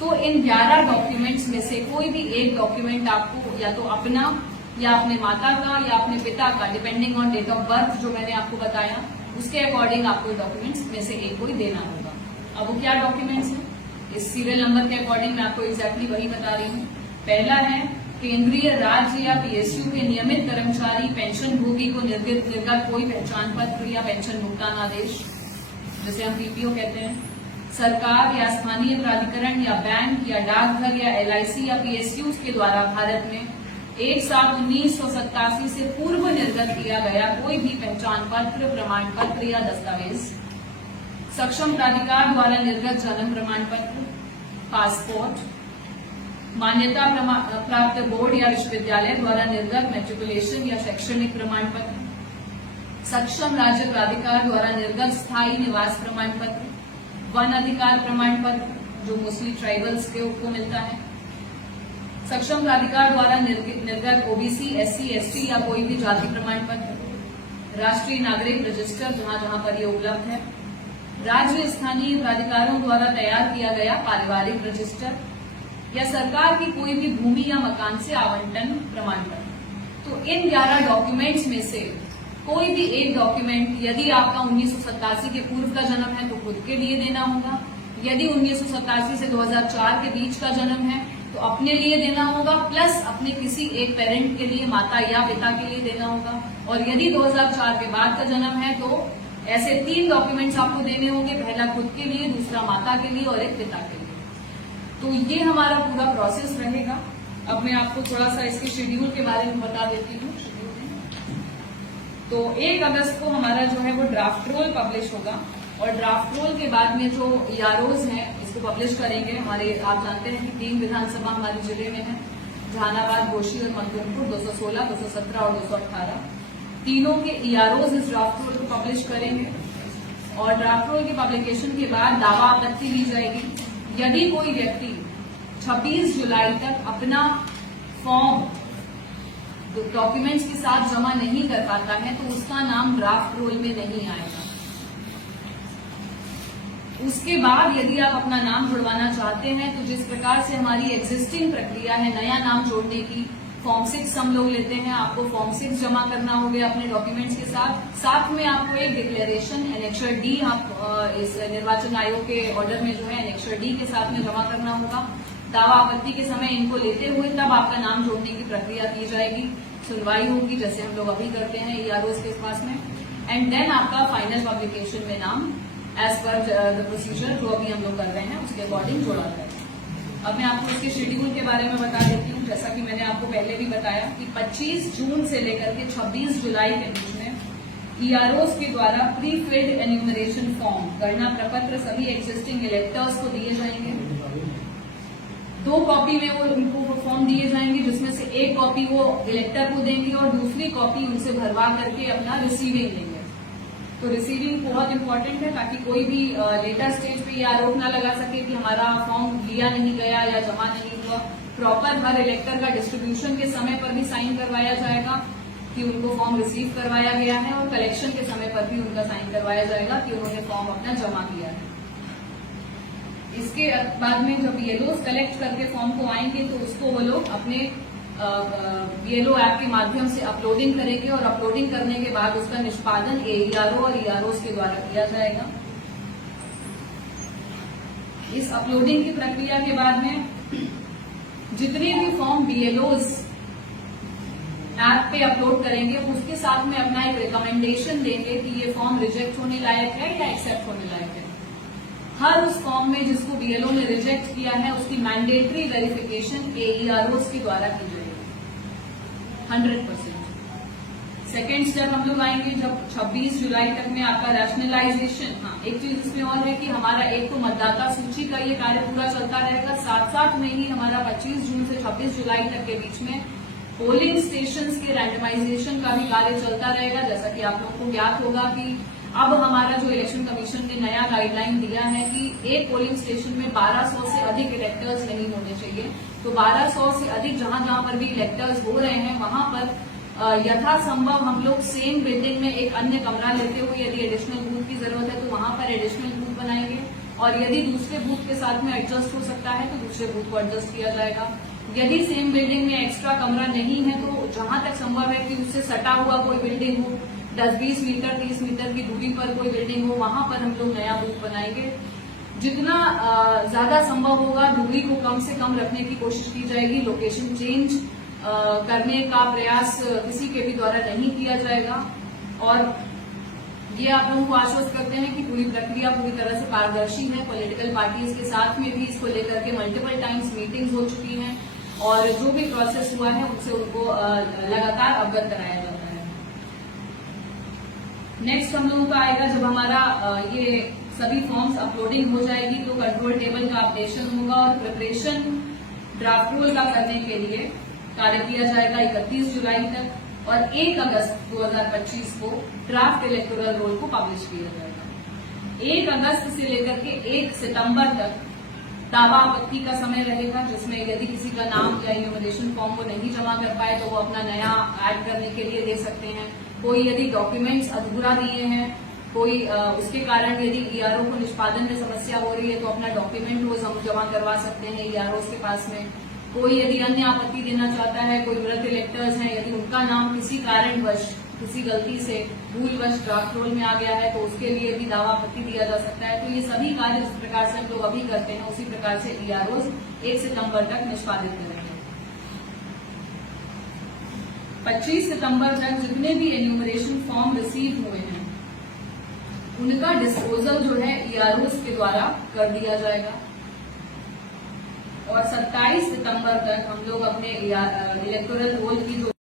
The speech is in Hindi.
तो इन 11 डॉक्यूमेंट्स में से कोई भी एक डॉक्यूमेंट आपको या तो अपना या अपने माता का या अपने पिता का, depending on date of birth जो मैंने आपको बताया, उसके अकॉर्डिंग आपको डॉक्यूमेंट्स में से एक कोई देना होगा। अब वो क्या डॉक्यूमेंट्स हैं, इस सीरियल नंबर के अकॉर्डिंग मैं आपको एग्जैक्टली वही बता रही हूँ। पहला है केंद्रीय, राज्य या पीएसयू के नियमित कर्मचारी पेंशनभोगी को निर्गत कोई पहचान पत्र या पेंशन भुगतान आदेश, जिसे हम पीपीओ कहते हैं। सरकार या स्थानीय प्राधिकरण या बैंक या डाकघर या एलआईसी या पीएसयू के द्वारा भारत में 1/7/1987 से पूर्व निर्गत किया गया कोई भी पहचान पत्र, प्रमाण पत्र या दस्तावेज। सक्षम प्राधिकार द्वारा निर्गत जन्म प्रमाण पत्र, पासपोर्ट, मान्यता प्राप्त बोर्ड या विश्वविद्यालय द्वारा निर्गत मैट्रिकुलेशन या शैक्षणिक प्रमाण पत्र, सक्षम राज्य प्राधिकार द्वारा निर्गत स्थायी निवास प्रमाण पत्र, वन अधिकार प्रमाण पत्र जो मोस्टली ट्राइबल्स को मिलता है, सक्षम प्राधिकार द्वारा निर्गत ओबीसी, एससी, एसटी या कोई भी जाति प्रमाण पत्र, राष्ट्रीय नागरिक रजिस्टर जहां जहां पर ये उपलब्ध है, राज्य स्थानीय प्राधिकारों द्वारा तैयार किया गया पारिवारिक रजिस्टर या सरकार की कोई भी भूमि या मकान से आवंटन प्रमाण पत्र। तो इन 11 डॉक्यूमेंट्स में से कोई भी एक डॉक्यूमेंट, यदि आपका 1987 के पूर्व का जन्म है तो खुद के लिए देना होगा, यदि 1987 से 2004 के बीच का जन्म है तो अपने लिए देना होगा, प्लस अपने किसी एक पेरेंट के लिए, माता या पिता के लिए देना होगा, और यदि 2004 के बाद का जन्म है तो ऐसे 3 डॉक्यूमेंट्स आपको देने होंगे, पहला खुद के लिए, दूसरा माता के लिए और एक पिता के लिए। तो ये हमारा पूरा प्रोसेस रहेगा। अब मैं आपको थोड़ा सा इसके शेड्यूल के बारे में बता देती हूँ। तो 1 अगस्त को हमारा जो है वो ड्राफ्ट रोल पब्लिश होगा, और ड्राफ्ट रोल के बाद में जो ईआरओज हैं इसको पब्लिश करेंगे। हमारे, आप जानते हैं कि 3 विधानसभा हमारे जिले में है, जहानाबाद, घोसी और मंदुरपुर, 216, 217 और 218। तीनों के ईआरओज इस ड्राफ्ट रोल को पब्लिश करेंगे, और ड्राफ्ट रोल के पब्लिकेशन के बाद दावा आपत्ति ली जाएगी। यदि कोई व्यक्ति 26 जुलाई तक अपना फॉर्म डॉक्यूमेंट्स के साथ जमा नहीं कर पाता है तो उसका नाम ड्राफ्ट रोल में नहीं आएगा। उसके बाद यदि आप अपना नाम जुड़वाना चाहते हैं तो जिस प्रकार से हमारी एग्जिस्टिंग प्रक्रिया है नया नाम जोड़ने की, फॉर्म 6 हम लोग लेते हैं, आपको फॉर्म 6 जमा करना होगा अपने डॉक्यूमेंट्स के साथ में आपको एक डिक्लेरेशन एनेक्सर डी, आप इस निर्वाचन आयोग के ऑर्डर में जो है एनेक्सर डी के साथ में जमा करना होगा। दावा आपत्ति के समय इनको लेते हुए तब आपका नाम जोड़ने की प्रक्रिया की जाएगी, सुनवाई होगी जैसे हम लोग अभी करते हैं ईआरओज के पास में, एंड देन आपका फाइनल पब्लिकेशन में नाम एज पर द प्रोसीजर जो अभी हम लोग कर रहे हैं उसके अकॉर्डिंग जोड़ा जाएगा। अब मैं आपको इसके शेड्यूल के बारे में बता देती हूँ। जैसा कि मैंने आपको पहले भी बताया कि 25 जून से लेकर के 26 जुलाई के बीच में ईआरओज के द्वारा प्री फिल्ड एन्यूमरेशन फॉर्म, गणना प्रपत्र सभी एक्जिस्टिंग इलेक्टर्स को दिए जाएंगे। 2 कॉपी में वो उनको फॉर्म दिए जाएंगे, जिसमें से एक कॉपी वो इलेक्टर को देंगे और दूसरी कॉपी उनसे भरवा करके अपना रिसीविंग लेंगे। तो रिसीविंग बहुत इंपॉर्टेंट है ताकि कोई भी लेटर स्टेज पे ये आरोप ना लगा सके कि हमारा फॉर्म लिया नहीं गया या जमा नहीं हुआ। प्रॉपर हर इलेक्टर का डिस्ट्रीब्यूशन के समय पर भी साइन करवाया जाएगा कि उनको फॉर्म रिसीव करवाया गया है, और कलेक्शन के समय पर भी उनका साइन करवाया जाएगा कि उन्होंने फॉर्म अपना जमा किया है। इसके बाद में जब बीएलओ कलेक्ट करके फॉर्म को आएंगे तो उसको वो लोग अपने बीएलओ ऐप के माध्यम से अपलोडिंग करेंगे, और अपलोडिंग करने के बाद उसका निष्पादन एईआरओ और ईआरओज के द्वारा किया जाएगा। इस अपलोडिंग की प्रक्रिया के बाद में जितने भी फॉर्म बीएलओज ऐप पे अपलोड करेंगे उसके साथ में अपना एक रिकमेंडेशन देंगे कि ये फॉर्म रिजेक्ट होने लायक है या एक्सेप्ट होने लायक है। हर उस फॉर्म में जिसको बीएलओ ने रिजेक्ट किया है उसकी मैंडेटरी वेरिफिकेशन एईआरओज के द्वारा की जाएगी 100%। सेकेंड स्टेप हम लोग आएंगे जब 26 जुलाई तक में आपका रैशनलाइजेशन। हाँ, एक चीज इसमें और है कि हमारा एक तो मतदाता सूची का ये कार्य पूरा चलता रहेगा, साथ साथ में ही हमारा 25 जून से 26 जुलाई तक के बीच में पोलिंग स्टेशंस के रैंडमाइजेशन का भी कार्य चलता रहेगा। जैसा कि आप लोगों को ज्ञात होगा कि अब हमारा जो इलेक्शन कमीशन ने नया गाइडलाइन दिया है कि एक पोलिंग स्टेशन में 1200 से अधिक इलेक्टर्स नहीं होने चाहिए। तो 1200 से अधिक जहां जहां पर भी इलेक्टर्स हो रहे हैं वहां पर यथासंभव हम लोग सेम बिल्डिंग में एक अन्य कमरा लेते हुए यदि एडिशनल बूथ की जरूरत है तो वहां पर एडिशनल बूथ बनाएंगे। और यदि दूसरे बूथ के साथ में एडजस्ट हो सकता है तो दूसरे बूथ को एडजस्ट किया जाएगा। यदि सेम बिल्डिंग में एक्स्ट्रा कमरा नहीं है तो जहां तक संभव है कि उससे सटा हुआ कोई बिल्डिंग हो, 10-20 मीटर 30 मीटर की दूरी पर कोई बिल्डिंग हो, वहां पर हम लोग नया बूथ बनाएंगे। जितना ज्यादा संभव होगा दूरी को कम से कम रखने की कोशिश की जाएगी। लोकेशन चेंज करने का प्रयास किसी के भी द्वारा नहीं किया जाएगा। और ये आप लोगों को आश्वस्त करते हैं कि पूरी प्रक्रिया पूरी तरह से पारदर्शी है। पॉलिटिकल पार्टीज के साथ में भी इसको लेकर के मल्टीपल टाइम्स मीटिंग्स हो चुकी हैं और जो भी प्रोसेस हुआ है उससे उनको लगातार अवगत कराया जाता है। नेक्स्ट हम लोगों का आएगा जब हमारा ये सभी फॉर्म्स अपलोडिंग हो जाएगी तो कंट्रोल टेबल का अपडेशन होगा और प्रिपरेशन ड्राफ्ट रोल का करने के लिए कार्य किया जाएगा 31 जुलाई तक और 1 अगस्त 2025 को ड्राफ्ट इलेक्टोरल रोल को पब्लिश किया जाएगा। 1 अगस्त से लेकर के 1 सितंबर तक दावा आपत्ति का समय रहेगा, जिसमें यदि किसी का नाम या इन्यूमरेशन फॉर्म को नहीं जमा कर पाए तो वो अपना नया ऐड करने के लिए दे सकते हैं। कोई यदि डॉक्यूमेंट्स अधूरा दिए हैं, कोई उसके कारण यदि ईआरओ को निष्पादन में समस्या हो रही है तो अपना डॉक्यूमेंट वो जमा करवा सकते हैं ईआरओ के पास में। कोई यदि अन्य आपत्ति देना चाहता है, कोई वृद्ध इलेक्टर्स हैं, यदि उनका नाम किसी कारणवश किसी गलती से भूलवश ड्राफ्ट रोल में आ गया है तो उसके लिए भी दावा आपत्ति दिया जा सकता है। तो ये सभी कार्य जिस प्रकार से हम लोग अभी करते हैं उसी प्रकार से ईआरओ 1 सितंबर तक निष्पादित करेंगे। 25 सितंबर तक जितने भी एन्यूमरेशन फॉर्म रिसीव हुए हैं उनका डिस्पोजल जो है ईआरओ के द्वारा कर दिया जाएगा और 27 सितंबर तक हम लोग अपने इलेक्टोरल रोल की जो